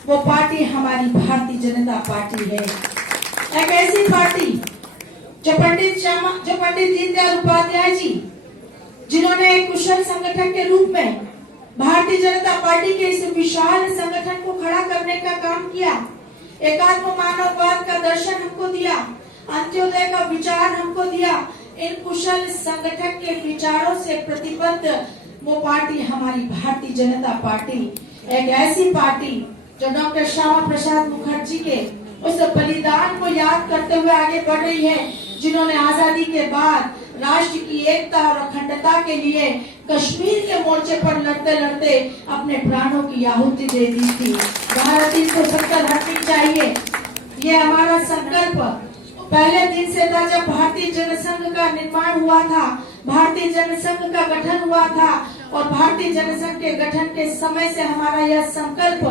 वो पार्टी हमारी भारतीय जनता पार्टी है। एक ऐसी पार्टी जो पंडित दीनदयाल उपाध्याय जी, जिन्होंने एक कुशल संगठन के रूप में भारतीय जनता पार्टी के इस विशाल संगठन को खड़ा करने का काम किया, एकात्म मानववाद का दर्शन हमको दिया, अंत्योदय का विचार हमको दिया। इन कुशल संगठन के विचारों से प्रतिबद्ध वो पार्टी हमारी भारतीय जनता पार्टी, एक ऐसी पार्टी जो डॉक्टर श्यामा प्रसाद मुखर्जी के उस बलिदान को याद करते हुए आगे बढ़ रही है, जिन्होंने आजादी के बाद राष्ट्र की एकता और अखंडता के लिए कश्मीर के मोर्चे पर लड़ते लड़ते अपने प्राणों की आहुति दे दी थी। भारत 370 हटनी चाहिए, ये हमारा संकल्प पहले दिन से था। जब भारतीय जनसंघ का निर्माण हुआ था, भारतीय जनसंघ का गठन हुआ था और भारतीय जनसंघ के गठन के समय से हमारा यह संकल्प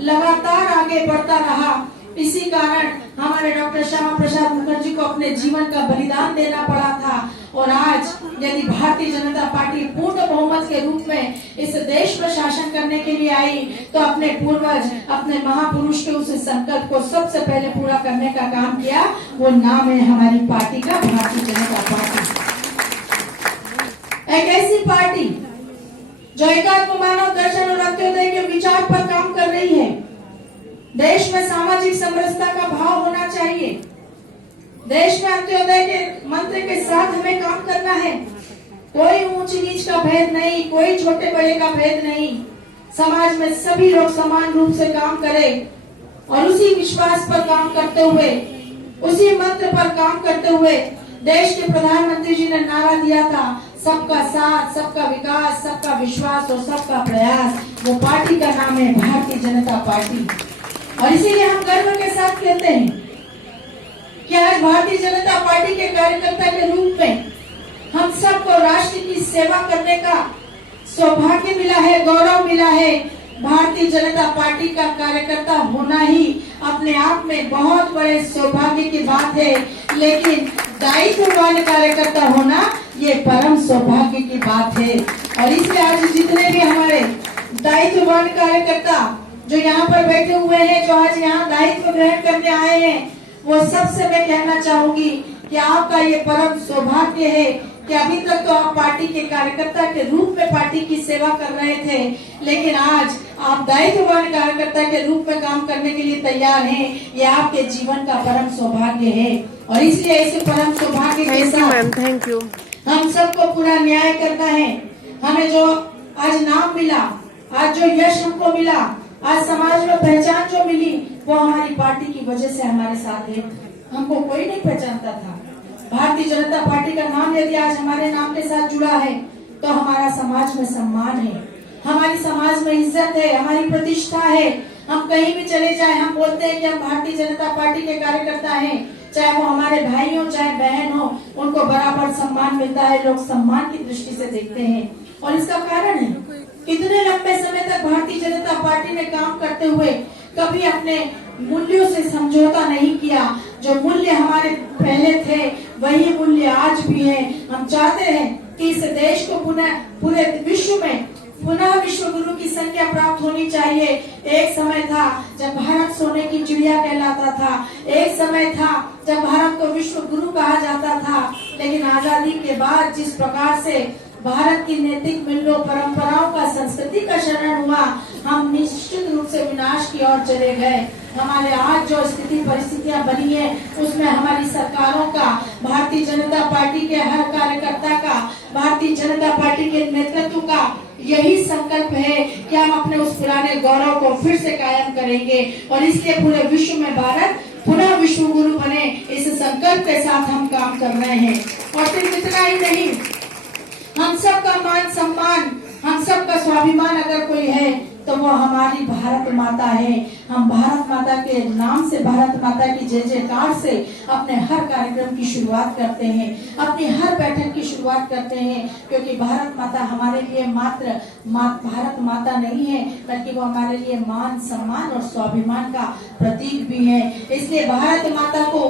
लगातार आगे बढ़ता रहा। इसी कारण हमारे डॉक्टर श्यामा प्रसाद मुखर्जी को अपने जीवन का बलिदान देना पड़ा था। और आज यदि भारतीय जनता पार्टी पूर्ण बहुमत के रूप में इस देश पर शासन करने के लिए आई, तो अपने पूर्वज, अपने महापुरुष के उस संकल्प को सबसे पहले पूरा करने का काम किया। वो नाम है हमारी पार्टी का, भारतीय जनता पार्टी। एक ऐसी पार्टी जो एकात्म मानव दर्शन और अंत्योदय के विचार पर काम कर रही है। देश में सामाजिक समरसता का भाव होना चाहिए। देश में अंत्योदय के मंत्र के साथ हमें काम करना है। कोई ऊंच नीच का भेद नहीं, कोई छोटे बड़े का भेद नहीं। समाज में सभी लोग समान रूप से काम करें और उसी विश्वास पर काम करते हुए, उसी मंत्र पर काम करते हुए देश के प्रधानमंत्री जी ने नारा दिया था, सबका साथ, सबका विकास, सबका विश्वास और सबका प्रयास। वो पार्टी का नाम है भारतीय जनता पार्टी। और इसीलिए हम गर्व के साथ कहते हैं कि आज भारतीय जनता पार्टी के कार्यकर्ता के रूप में हम सबको राष्ट्र की सेवा करने का सौभाग्य मिला है, गौरव मिला है। भारतीय जनता पार्टी का कार्यकर्ता होना ही अपने आप में बहुत बड़े सौभाग्य की बात है, लेकिन दायित्ववान कार्यकर्ता होना ये परम सौभाग्य की बात है। और इसलिए आज जितने भी हमारे दायित्ववान कार्यकर्ता जो यहाँ पर बैठे हुए हैं, जो आज यहाँ दायित्व ग्रहण करने आए हैं, वो सबसे मैं कहना चाहूंगी कि आपका ये परम सौभाग्य है कि अभी तक तो आप पार्टी के कार्यकर्ता के रूप में पार्टी की सेवा कर रहे थे, लेकिन आज आप दायित्ववान कार्यकर्ता के रूप में काम करने के लिए तैयार हैं। ये आपके जीवन का परम सौभाग्य है। और इसलिए इस परम सौभाग्य के साथ थैंक यू। हम सबको पूरा न्याय करना है। हमें जो आज नाम मिला, आज जो यश हमको मिला, आज समाज में पहचान जो मिली, वो हमारी पार्टी की वजह से हमारे साथ है। हमको कोई नहीं पहचानता था। भारतीय जनता पार्टी का नाम यदि आज हमारे नाम के साथ जुड़ा है, तो हमारा समाज में सम्मान है, हमारी समाज में इज्जत है, हमारी प्रतिष्ठा है। हम कहीं भी चले जाए, हम बोलते हैं कि हम भारतीय जनता पार्टी के कार्यकर्ता हैं। चाहे वो हमारे भाई हो, चाहे बहन हो, उनको बराबर सम्मान मिलता है। लोग सम्मान की दृष्टि से देखते हैं। और इसका कारण है, इतने लंबे समय तक भारतीय जनता पार्टी ने काम करते हुए कभी अपने मूल्यों से समझौता नहीं किया। जो मूल्य हमारे पहले थे, वही मूल्य आज भी है। हम चाहते हैं कि इस देश को पुनः पूरे विश्व में पुनः विश्व गुरु की संख्या प्राप्त होनी चाहिए। एक समय था जब भारत सोने की चिड़िया कहलाता था, एक समय था जब भारत को विश्व गुरु कहा जाता था, लेकिन आजादी के बाद जिस प्रकार से भारत की नैतिक मूल्यों, परंपराओं का, संस्कृति का शरण हुआ, हम निश्चित रूप से विनाश की ओर चले गए। हमारे आज जो स्थिति परिस्थितियां बनी है, उसमें हमारी सरकारों का, भारतीय जनता पार्टी के हर कार्यकर्ता का, भारतीय जनता पार्टी के नेतृत्व का यही संकल्प है कि हम अपने उस पुराने गौरव को फिर से कायम करेंगे। और इसलिए पूरे विश्व में भारत पुनः विश्व गुरु बने, इस संकल्प के साथ हम काम कर रहे हैं। और सिर्फ इतना ही नहीं, हम सबका मान सम्मान, हम सबका स्वाभिमान अगर कोई है, तो वो हमारी भारत माता है। हम भारत माता के नाम से, भारत माता की जय जयकार से अपने हर कार्यक्रम की शुरुआत करते हैं, अपनी हर बैठक की शुरुआत करते हैं, क्योंकि भारत माता हमारे लिए मात्र भारत माता नहीं है, बल्कि वो हमारे लिए मान सम्मान और स्वाभिमान का प्रतीक भी है। इसलिए भारत माता को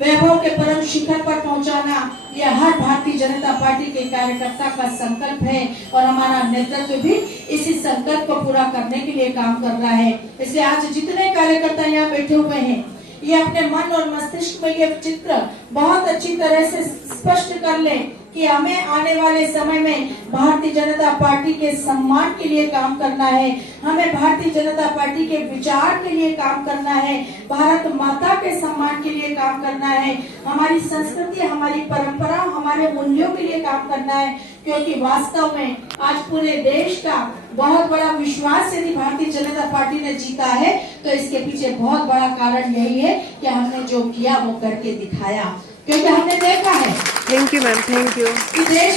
वैभव के परम शिखर पर पहुंचाना, यह हर भारतीय जनता पार्टी के कार्यकर्ता का संकल्प है और हमारा नेतृत्व भी इसी संकल्प को पूरा करने के लिए काम कर रहा है। इसलिए आज जितने कार्यकर्ता यहाँ बैठे हुए हैं, ये अपने मन और मस्तिष्क में ये चित्र बहुत अच्छी तरह से स्पष्ट कर लें कि हमें आने वाले समय में भारतीय जनता पार्टी के सम्मान के लिए काम करना है, हमें भारतीय जनता पार्टी के विचार के लिए काम करना है, भारत माता के सम्मान के लिए काम करना है, हमारी संस्कृति, हमारी परंपरा, हमारे मूल्यों के लिए काम करना है। क्योंकि वास्तव में आज पूरे देश का बहुत बड़ा विश्वास यदि भारतीय जनता पार्टी ने जीता है तो इसके पीछे बहुत बड़ा कारण यही है कि हमने जो किया वो करके दिखाया, क्योंकि हमने देखा है। Thank you ma'am, thank you. कि देश